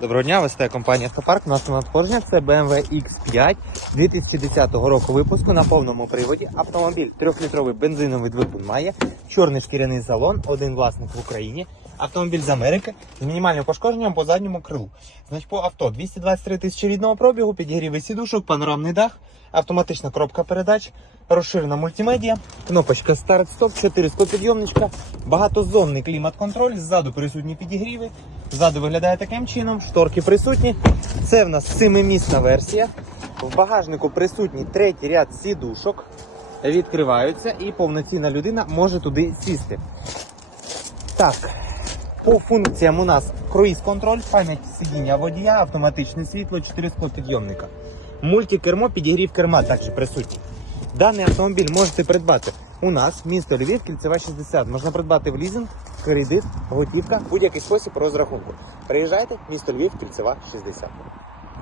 Доброго дня, вистає компанія Автопарк. У нас на надходження це BMW X5 2010 року випуску на повному приводі. Автомобіль 3-літровий бензиновий двигун має, чорний шкіряний салон, один власник в Україні. Автомобіль з Америки з мінімальним пошкодженням по задньому крилу. Значить, по авто 223 тисячі рідного пробігу, підігрівий сідушок, панорамний дах, автоматична коробка передач, розширена мультимедіа, кнопочка старт-стоп, 4 склопідйомничка, багатозонний клімат-контроль, ззаду присутні підігріви. Ззаду виглядає таким чином, шторки присутні. Це в нас семимісна версія. В багажнику присутній третій ряд сідушок. Відкриваються і повноцінна людина може туди сісти. Так, по функціям у нас круїз-контроль, пам'ять сидіння водія, автоматичне світло, 4 склопідйомника. Мультикермо, підігрів керма також присутній. Даний автомобіль можете придбати у нас, місто Львів, кільцева 60. Можна придбати в лізинг, кредит, готівка, будь-який спосіб розрахунку. Приїжджайте, місто Львів, кільцева 60.